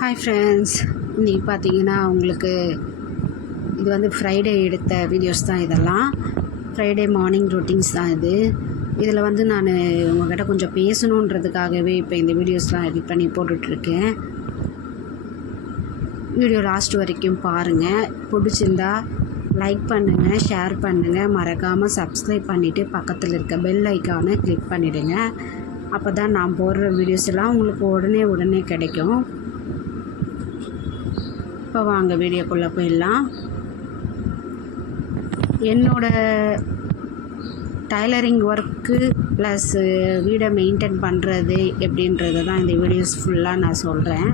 Hi friends, இன்றைக்கி பார்த்தீங்கன்னா உங்களுக்கு இது வந்து ஃப்ரைடே எடுத்த வீடியோஸ் தான். இதெல்லாம் ஃப்ரைடே மார்னிங் ரொட்டீன்ஸ் தான். இதில் வந்து நான் உங்கள்கிட்ட கொஞ்சம் பேசணுன்றதுக்காகவே இப்போ இந்த வீடியோஸ்லாம் எடிட் பண்ணி போட்டுட்ருக்கேன். வீடியோ லாஸ்ட் வரைக்கும் பாருங்கள். பிடிச்சிருந்தா லைக் பண்ணுங்கள், ஷேர் பண்ணுங்கள், மறக்காமல் சப்ஸ்கிரைப் பண்ணிவிட்டு பக்கத்தில் இருக்க பெல் ஐக்கானை கிளிக் பண்ணிவிடுங்க. அப்போ தான் நான் போடுற வீடியோஸ் எல்லாம் உங்களுக்கு உடனே கிடைக்கும். இப்போ வாங்க வீடியோக்குள்ளே போயிடலாம். என்னோடய டைலரிங் ஒர்க்கு ப்ளஸ் வீடை மெயின்டைன் பண்ணுறது எப்படின்றது தான் இந்த வீடியோஸ் ஃபுல்லாக நான் சொல்கிறேன்.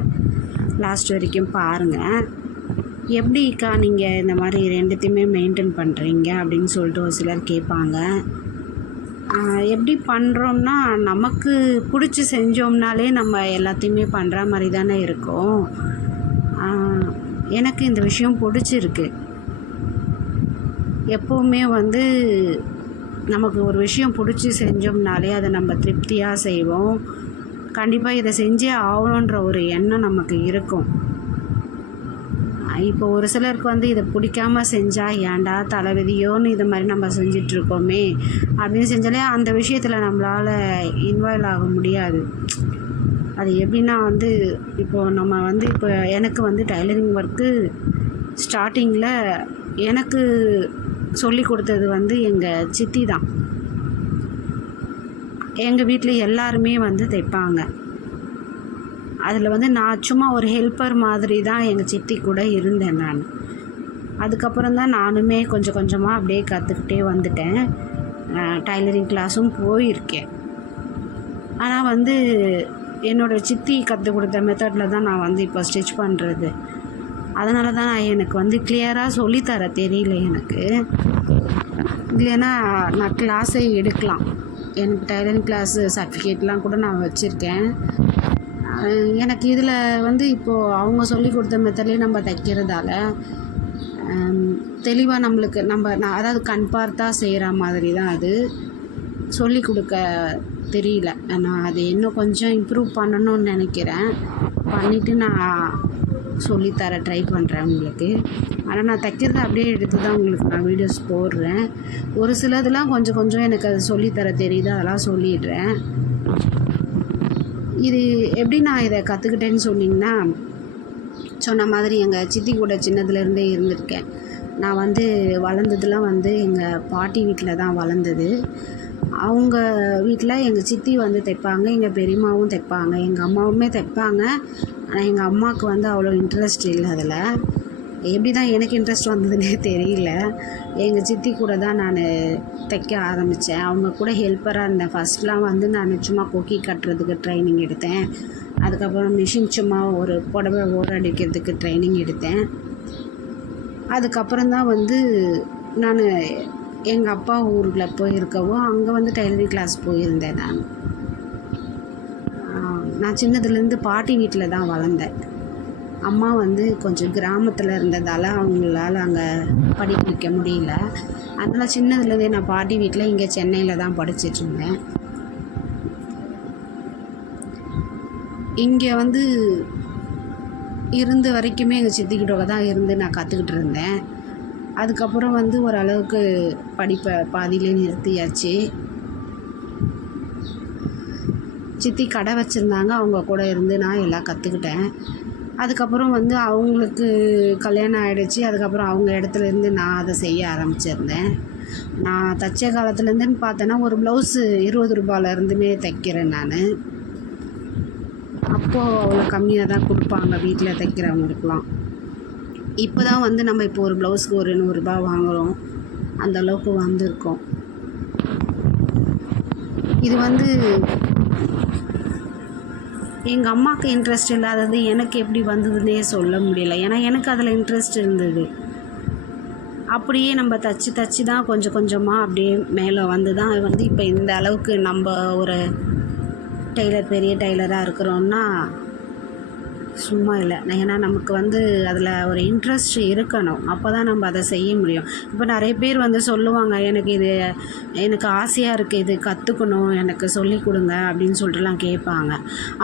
லாஸ்ட் வரைக்கும் பாருங்கள். எப்படிக்கா நீங்கள் இந்த மாதிரி ரெண்டுத்தையுமே மெயின்டைன் பண்ணுறீங்க அப்படின்னு சொல்லிட்டு ஒரு சிலர் கேட்பாங்க. எப்படி பண்ணுறோம்னா, நமக்கு பிடிச்சி செஞ்சோம்னாலே நம்ம எல்லாத்தையுமே பண்ணுற மாதிரி தானே இருக்கும். எனக்கு இந்த விஷயம் பிடிச்சிருக்கு. எப்போவுமே வந்து நமக்கு ஒரு விஷயம் பிடிச்சி செஞ்சோம்னாலே அதை நம்ம திருப்தியாக செய்வோம். கண்டிப்பாக இதை செஞ்சே ஆகணுன்ற ஒரு எண்ணம் நமக்கு இருக்கும். இப்போ ஒரு சிலருக்கு வந்து இதை பிடிக்காமல் செஞ்சால் ஏன்டா தலைவிதியோன்னு இது மாதிரி நம்ம செஞ்சிட்ருக்கோமே அப்படின்னு செஞ்சாலே அந்த விஷயத்தில் நம்மளால் இன்வால்வ் ஆக முடியாது. அது எப்படின்னா வந்து இப்போது நம்ம வந்து இப்போ எனக்கு வந்து டைலரிங் ஒர்க்கு ஸ்டார்டிங்கில் எனக்கு சொல்லி கொடுத்தது வந்து எங்கள் சித்தி தான். எங்கள் வீட்டில் எல்லாருமே வந்து தைப்பாங்க. அதில் வந்து நான் சும்மா ஒரு ஹெல்ப்பர் மாதிரி தான் எங்கள் சித்தி கூட இருந்தேன் நான். அதுக்கப்புறம் தான் நானுமே கொஞ்சம் கொஞ்சமாக அப்படியே கற்றுக்கிட்டே வந்துட்டேன். டைலரிங் கிளாஸும் போயிருக்கேன். ஆனால் வந்து என்னோடய சித்தி கற்றுக் கொடுத்த மெத்தடில் தான் நான் வந்து இப்போ ஸ்டிச் பண்ணுறது. அதனால தான் எனக்கு வந்து கிளியராக சொல்லித்தர தெரியல எனக்கு. இல்லைன்னா நான் கிளாஸே எடுக்கலாம். எனக்கு டைலரிங் கிளாஸு சர்டிஃபிகேட்லாம் கூட நான் வச்சுருக்கேன். எனக்கு இதில் வந்து இப்போது அவங்க சொல்லி கொடுத்த மெத்தட்லேயே நம்ம தைக்கிறதால தெளிவாக நம்மளுக்கு நான் அதாவது கண் பார்த்தா செய்கிற மாதிரி தான் அது சொல்லி கொடுக்க தெரியல. நான் அது இன்னும் கொஞ்சம் இம்ப்ரூவ் பண்ணணும்னு நினைக்கிறேன். பண்ணிவிட்டு நான் சொல்லித்தர ட்ரை பண்ணுறேன் உங்களுக்கு. ஆனால் நான் தைக்கிறத அப்படியே எடுத்து தான் உங்களுக்கு நான் வீடியோஸ் போடுறேன். ஒரு சிலதெல்லாம் கொஞ்சம் எனக்கு அது சொல்லித்தர தெரியுது, அதெல்லாம் சொல்லிடுறேன். இது எப்படி நான் இதை கற்றுக்கிட்டேன்னு சொன்னிங்கன்னா, சொன்ன மாதிரி எங்கள் சித்தி கூட சின்னதுலேருந்தே இருந்திருக்கேன். நான் வந்து வளர்ந்ததுலாம் வந்து எங்கள் பாட்டி வீட்டில் தான் வளர்ந்தது. அவங்க வீட்டில் எங்கள் சித்தி வந்து தைப்பாங்க, எங்கள் பெரியம்மாவும் தைப்பாங்க, எங்கள் அம்மாவுமே தைப்பாங்க. ஆனால் எங்கள் அம்மாவுக்கு வந்து அவ்வளோ இன்ட்ரெஸ்ட் இல்லை அதில். எப்படி தான் எனக்கு இன்ட்ரெஸ்ட் வந்ததுன்னே தெரியல. எங்கள் சித்தி கூட தான் நான் தைக்க ஆரம்பித்தேன். அவங்க கூட ஹெல்ப்பராக இருந்தேன். ஃபஸ்ட்லாம் வந்து நான் சும்மா கொக்கி கட்டுறதுக்கு ட்ரைனிங் எடுத்தேன். அதுக்கப்புறம் மிஷின் சும்மா ஒரு புடவை அடிக்கிறதுக்கு ட்ரைனிங் எடுத்தேன். அதுக்கப்புறம் தான் வந்து நான் எங்கள் அப்பா ஊரில் போயிருக்கவும் அங்கே வந்து டைலரிங் கிளாஸ் போயிருந்தேன். நான் சின்னதுலேருந்து பாட்டி வீட்டில் தான் வளர்ந்தேன். அம்மா வந்து கொஞ்சம் கிராமத்தில் இருந்ததால் அவங்களால அங்கே படிக்க வைக்க முடியல. அதனால் சின்னதுலேருந்தே நான் பாட்டி வீட்டில் இங்கே சென்னையில் தான் படிச்சிட்ருந்தேன். இங்கே வந்து இருந்த வரைக்குமே எங்கள் சித்திக்கிட்ட தான் இருந்து நான் கற்றுக்கிட்டு இருந்தேன். அதுக்கப்புறம் வந்து ஓரளவுக்கு படிப்பை பாதியிலே நிறுத்தியாச்சு. சித்தி கடை வச்சுருந்தாங்க, அவங்க கூட இருந்து நான் எல்லாம் கற்றுக்கிட்டேன். அதுக்கப்புறம் வந்து அவங்களுக்கு கல்யாணம் ஆகிடுச்சு. அதுக்கப்புறம் அவங்க இடத்துலேருந்து நான் அதை செய்ய ஆரம்பிச்சிருந்தேன். நான் தைச்ச காலத்துலேருந்துன்னு பார்த்தேன்னா ஒரு ப்ளவுஸு 20 ரூபாயிலேருந்துமே தைக்கிறேன் நான். அப்போது அவ்வளோ கம்மியாக தான் கொடுப்பாங்க வீட்டில் தைக்கிறவங்களுக்குலாம். இப்போ தான் வந்து நம்ம இப்போ ஒரு ப்ளவுஸுக்கு ஒரு 100 ரூபா வாங்குகிறோம். அந்தளவுக்கு வந்திருக்கோம். இது வந்து எங்கள் அம்மாவுக்கு இன்ட்ரெஸ்ட் இல்லாதது எனக்கு எப்படி வந்ததுன்னே சொல்ல முடியல. ஏன்னா எனக்கு அதில் இன்ட்ரெஸ்ட் இருந்தது. அப்படியே நம்ம தச்சு தான் கொஞ்சமாக அப்படியே மேலே வந்து தான் வந்து இப்போ இந்த அளவுக்கு நம்ம ஒரு பெரிய டெய்லராக இருக்கிறோன்னா சும்மா இல்லை. ஏன்னா நமக்கு வந்து அதில் ஒரு இன்ட்ரெஸ்ட் இருக்கணும். அப்போ தான் நம்ம அதை செய்ய முடியும். இப்போ நிறைய பேர் வந்து சொல்லுவாங்க, எனக்கு ஆசையாக இருக்குது, இது கற்றுக்கணும், எனக்கு சொல்லிக் கொடுங்க அப்படின்னு சொல்லிட்டுலாம் கேட்பாங்க.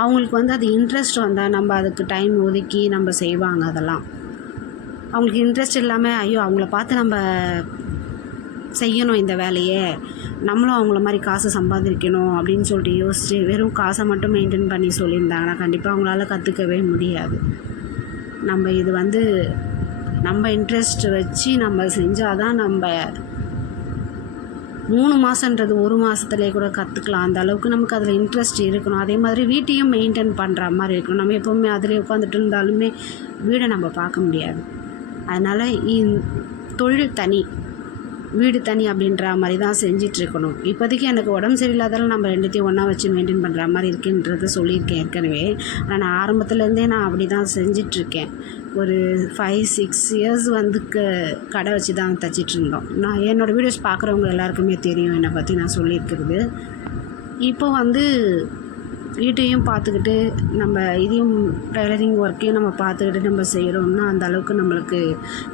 அவங்களுக்கு வந்து அது இன்ட்ரெஸ்ட் வந்தால் நம்ம அதுக்கு டைம் ஒதுக்கி நம்ம செய்வாங்க. அதெல்லாம் அவங்களுக்கு இன்ட்ரெஸ்ட் இல்லாமல் ஐயோ அவங்கள பார்த்து நம்ம செய்யணும் இந்த வேலையை, நம்மளும் அவங்கள மாதிரி காசு சம்பாதிக்கணும் அப்படின்னு சொல்லிட்டு யோசித்து வெறும் காசை மட்டும் மெயின்டைன் பண்ணி சொல்லியிருந்தாங்கன்னா கண்டிப்பாக அவங்களால கற்றுக்கவே முடியாது. நம்ம இது வந்து நம்ம இன்ட்ரெஸ்ட் வச்சு நம்ம செஞ்சால் தான் நம்ம 3 மாதன்றது 1 மாதத்துலேயே கூட கற்றுக்கலாம். அந்த அளவுக்கு நமக்கு அதில் இன்ட்ரெஸ்ட் இருக்கணும். அதே மாதிரி வீட்டையும் மெயின்டைன் பண்ணுற மாதிரி இருக்கணும். நம்ம எப்போவுமே அதிலே உட்காந்துட்டு இருந்தாலுமே வீடை நம்ம பார்க்க முடியாது. அதனால் தொழில் தனி, வீடு தனி அப்படின்ற மாதிரி தான் செஞ்சிட்ருக்கணும். இப்போதைக்கு எனக்கு உடம்பு சரியில்லாதால நம்ம ரெண்டுத்தையும் ஒன்றா வச்சு மெயின்டைன் பண்ணுற மாதிரி இருக்குன்றத சொல்லியிருக்கேன் ஏற்கனவே. நான் ஆரம்பத்துலேருந்தே நான் அப்படி தான் செஞ்சிட்ருக்கேன். ஒரு 5-6 இயர்ஸ் வந்து கடை வச்சு தான் தைச்சிட்ருந்தோம். நான் என்னோடய வீடியோஸ் பார்க்குறவங்க எல்லாருக்குமே தெரியும் என்னை பற்றி நான் சொல்லியிருக்கிறது. இப்போ வந்து வீட்டையும் பார்த்துக்கிட்டு நம்ம இதையும் டெய்லரிங் ஒர்க்கையும் நம்ம பார்த்துக்கிட்டு நம்ம செய்கிறோம்னா அந்த அளவுக்கு நம்மளுக்கு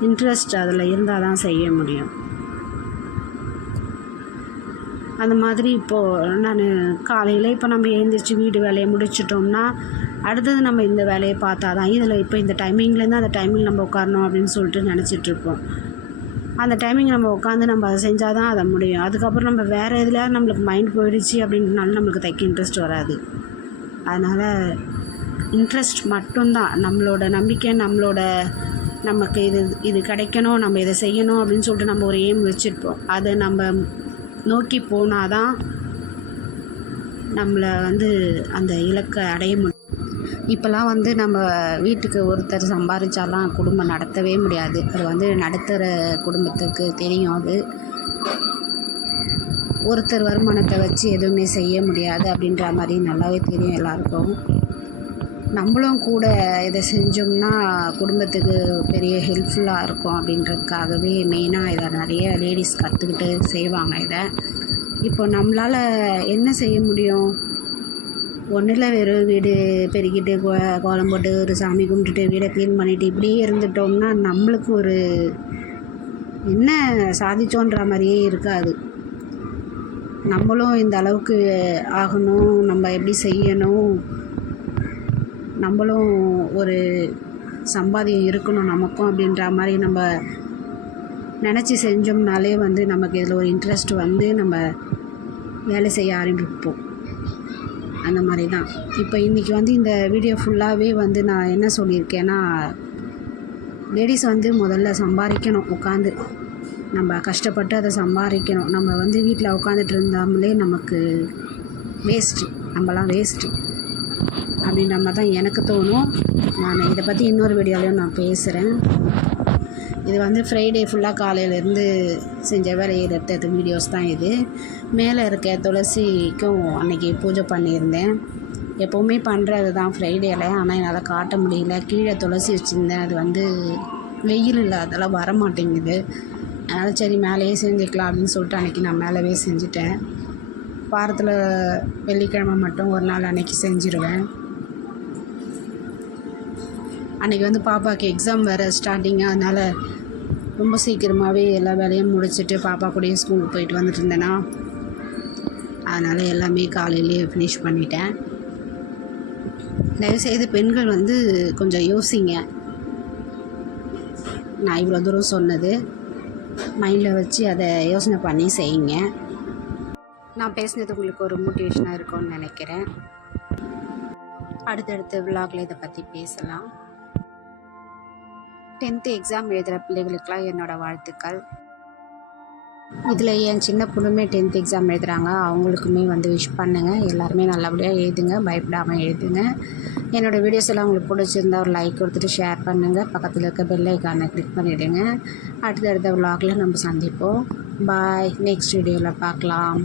இன்ட்ரெஸ்ட் அதில் இருந்தால் தான் செய்ய முடியும். அந்த மாதிரி இப்போது நான் காலையில் இப்போ நம்ம எழுந்திரிச்சு வீடு வேலையை முடிச்சிட்டோம்னா அடுத்தது நம்ம இந்த வேலையை பார்த்தா தான் இதில் இப்போ இந்த டைமிங்லேருந்து அந்த டைமிங் நம்ம உட்காரணும் அப்படின்னு சொல்லிட்டு நினச்சிட்ருப்போம். அந்த டைமிங் நம்ம உட்காந்து நம்ம அதை செஞ்சால் தான் அதை முடியும். அதுக்கப்புறம் நம்ம வேறு எதுலையாவது நம்மளுக்கு மைண்ட் போயிடுச்சு அப்படின்றனால நம்மளுக்கு தைக்க இன்ட்ரெஸ்ட் வராது. அதனால் இன்ட்ரெஸ்ட் மட்டும்தான், நம்மளோட நம்பிக்கை, நமக்கு இது கிடைக்கணும், நம்ம இதை செய்யணும் அப்படின்னு சொல்லிட்டு நம்ம ஒரு எய்ம் வச்சுருப்போம். அதை நம்ம நோக்கி போனால் தான் நம்மளை வந்து அந்த இலக்கை அடைய முடியும். இப்போல்லாம் வந்து நம்ம வீட்டுக்கு ஒருத்தர் சம்பாதிச்சாலாம் குடும்பம் நடத்தவே முடியாது. அது வந்து நடுத்தர குடும்பத்துக்கு தெரியும். அது ஒருத்தர் வருமானத்தை வச்சு எதுவுமே செய்ய முடியாது அப்படின்ற மாதிரி நல்லாவே தெரியும் எல்லாருக்கும். நம்மளும் கூட இதை செஞ்சோம்னா குடும்பத்துக்கு பெரிய ஹெல்ப்ஃபுல்லாக இருக்கும் அப்படின்றதுக்காகவே மெயினாக இதை நிறைய லேடிஸ் கற்றுக்கிட்டு செய்வாங்க. இதை இப்போ நம்மளால் என்ன செய்ய முடியும்? ஒன்றில் வெறும் வீடு பெருக்கிட்டு கோலம் போட்டு ஒரு சாமி கும்பிட்டுட்டு வீடை க்ளீன் பண்ணிவிட்டு இப்படியே இருந்துட்டோம்னா நம்மளுக்கு ஒரு என்ன சாதிச்சோன்ற மாதிரியே இருக்காது. நம்மளும் இந்த அளவுக்கு ஆகணும், நம்ம எப்படி செய்யணும், நம்மளும் ஒரு சம்பாதியம் இருக்கணும் நமக்கும் அப்படின்ற மாதிரி நம்ம நினச்சி செஞ்சோம்னாலே வந்து நமக்கு இதில் ஒரு இன்ட்ரெஸ்ட் வந்து நம்ம வேலை செய்ய ஆரம்பிப்போம். அந்த மாதிரி தான். இப்போ இன்றைக்கி வந்து இந்த வீடியோ ஃபுல்லாகவே வந்து நான் என்ன சொல்லியிருக்கேன்னா, லேடிஸ் வந்து முதல்ல சம்பாதிக்கணும். உட்காந்து நம்ம கஷ்டப்பட்டு அதை சம்பாதிக்கணும். நம்ம வந்து வீட்டில் உட்காந்துட்டு இருந்தாமலே நமக்கு வேஸ்ட்டு, நம்மலாம் வேஸ்ட்டு அப்படின்ற மாதிரி தான் எனக்கு தோணும். நான் இதை பற்றி இன்னொரு வீடியோலையும் நான் பேசுகிறேன். இது வந்து ஃப்ரைடே ஃபுல்லாக காலையிலேருந்து செஞ்ச வேலையை எடுத்தது வீடியோஸ் தான் இது. மேலே இருக்க துளசிக்கும் அன்றைக்கி பூஜை பண்ணியிருந்தேன். எப்போவுமே பண்ணுறது தான் ஃப்ரைடேயில், ஆனால் என்னால் காட்ட முடியல. கீழே துளசி வச்சுருந்தேன், அது வந்து வெயில் இல்லை, அதெல்லாம் வர மாட்டேங்குது. அதனால் சரி மேலேயே செஞ்சுக்கலாம் அப்படின்னு சொல்லிட்டு அன்றைக்கி நான் மேலவே செஞ்சுட்டேன். வாரத்தில் வெள்ளிக்கிழமை மட்டும் ஒரு நாள் அன்றைக்கி செஞ்சுருவேன். அன்றைக்கி வந்து பாப்பாவுக்கு எக்ஸாம் வேறு ஸ்டார்டிங்காக, அதனால் ரொம்ப சீக்கிரமாகவே எல்லா வேலையும் முடிச்சுட்டு பாப்பா கூடயே ஸ்கூலுக்கு போயிட்டு வந்துட்டு இருந்தேன்னா அதனால் எல்லாமே காலையிலேயே ஃபினிஷ் பண்ணிட்டேன். தயவுசெய்து பெண்கள் வந்து கொஞ்சம் யோசிங்க. நான் இவ்வளோ தூரம் சொன்னது மைண்டில் வச்சு அதை யோசனை பண்ணி செய்யுங்க. நான் பேசினது உங்களுக்கு ஒரு மோட்டிவேஷனாக இருக்கும்னு நினைக்கிறேன். அடுத்தடுத்த விலாகில் இதை பற்றி பேசலாம். 10th எக்ஸாம் எழுதுகிற பிள்ளைகளுக்கெல்லாம் என்னோடய வாழ்த்துக்கள். இதில் என் சின்ன பொண்ணுமே 10th எக்ஸாம் எழுதுகிறாங்க. அவங்களுக்குமே வந்து விஷ் பண்ணுங்கள். எல்லாருமே நல்லபடியாக எழுதுங்க, பயப்படாமல் எழுதுங்க. என்னோடய வீடியோஸ் எல்லாம் உங்களுக்கு பிடிச்சிருந்தா ஒரு லைக் கொடுத்துட்டு ஷேர் பண்ணுங்கள். பக்கத்தில் இருக்க பெல் ஐக்கானை கிளிக் பண்ணிவிடுங்க. அடுத்தடுத்த விலாகில் நம்ம சந்திப்போம். பாய். நெக்ஸ்ட் வீடியோவில் பார்க்கலாம்.